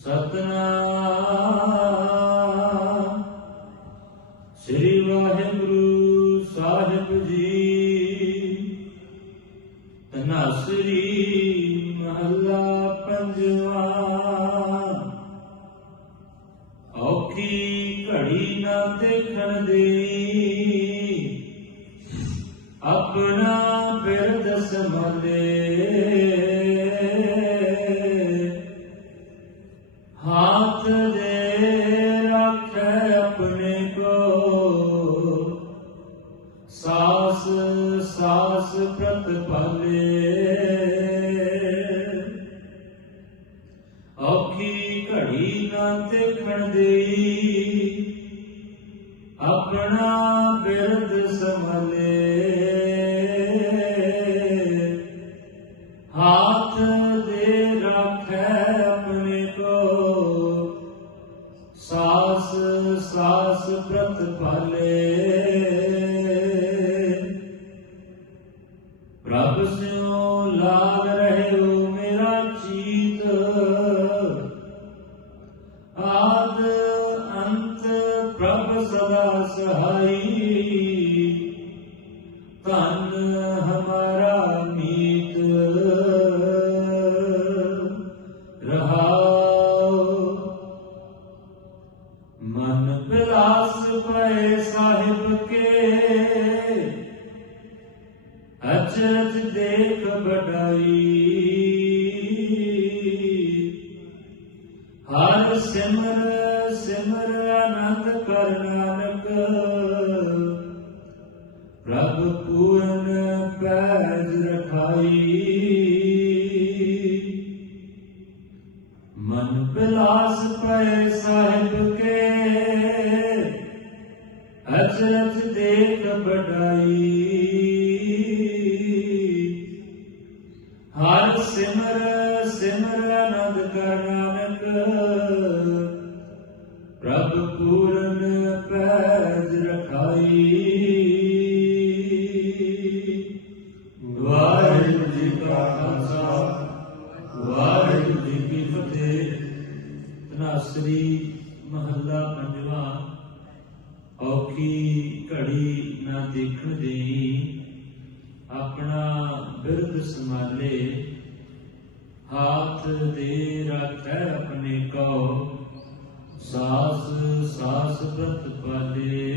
ਸਤਨਾਮ। ਸ੍ਰੀ ਵਾਹਿਗੁਰੂ ਸਾਹਿਬ ਜੀ। ਤਨਾਸਰੀ ਮਹੱਲਾ ਪੰਜਵਾ। ਔਖੀ ਘੜੀ ਨਾ ਦੇਖਣ ਦੀ ਆਪਣਾ ਬਿਰਦ ਸੰਭਾਲੇ। ਸਾਸ ਪ੍ਰਤਪਾਲੇ ਔਖੀ ਘੜੀ ਨਾ ਦੇਖਣ ਦੇਈ, ਆਪਣਾ ਬਿਰਦ ਸੰਭਲੇ। ਹਾਥ ਦੇ ਰੱਖੇ ਆਪਣੇ ਕੋ, ਸਾਸ ਸਾਸ ਪ੍ਰਤਪਾਲੇ ਸਹਾਈ। ਧਨ ਹਮਾਰਾ ਮੀਤ। ਰਹਾਉ ਮਨ ਬਿਲਾਸ ਪਏ ਸਾਹਿਬ ਕੇ। ਅਚਰਜ ਦੇਖ ਬੜਾਈ ਹਰ ਸਿਮਰ ਸਿਮਰ ਆਨੰਦ ਕਰ ਨਾਨਕ ਸਿਮਰ ਸਿਮਰ ਕਰ ਨਾਨਕ ਪ੍ਰਭ ਪੂਰਨ ਪੈਜ ਰਖਾਈ ਵਾਹਿਗੁਰੂ ਜੀ ਕਾ ਖਾਲਸਾ ਵਾਹਿਗੁਰੂ ਜੀ ਕੀ ਫਤਿਹ ਤਨਾਸਰੀ ਮਹੱਲਾ ਪੰਜਵਾ ਔਖੀ ਘੜੀ ਨਾ ਦੇਖਣ ਦੇਈ ਆਪਣਾ ਬਿਰਦ ਸੰਭਾਲੇ ਹਾਥ ਦੇ ਰੱਖੈ ਆਪਣੇ ਕੋ ਸਾਸ ਸਾਸ ਪ੍ਰਤ ਪਾਲੇ।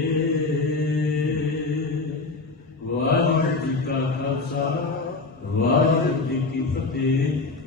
ਵਾਹਿਗੁਰੂ ਜੀ ਕਾ ਖਾਲਸਾ, ਵਾਹਿਗੁਰੂ ਜੀ ਕੀ ਫਤਿਹ।